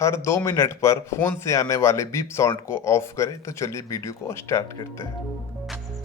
हर 2 minute पर phone से आने वाले बीप साउंड को ऑफ करें। तो चलिए वीडियो को स्टार्ट करते हैं।